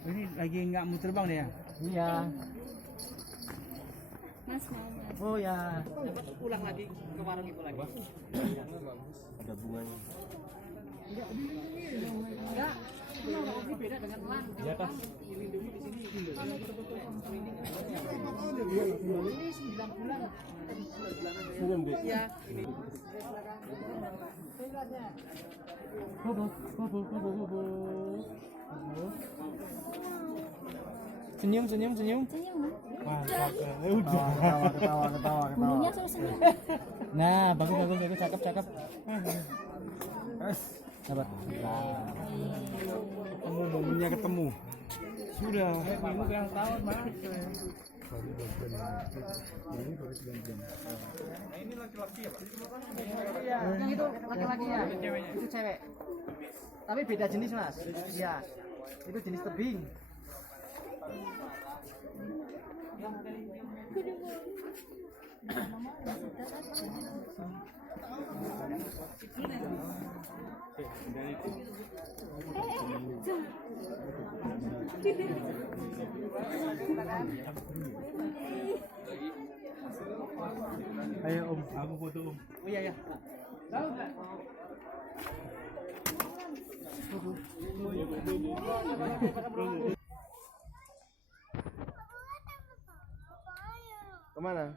Ini lagi nggak mau terbang deh ya? Iya. Mas mau mas. Oh ya. Dapat pulang lagi ke warung itu lagi. Ada bunganya. Enggak. Ini beda dengan elang. Di atas. Dilindungi di sini. Ini 9 bulan. 9 Dek. Iya. Bobo. Senyum. Senyum. Mantap. Udah. Ketawa. Bulunya suruh senyum. Nah, bagus, cakep. Dapat. Momennya ketemu. Sudah. Minggu yang tahun mana? Ini laki-laki ya, Pak? Yang itu laki-laki ya? Itu cewek. Tapi beda jenis, Mas. Iya. Itu jenis tebing. Ayo Om, aku foto Om. Oh iya. Tahu nggak? Kemana?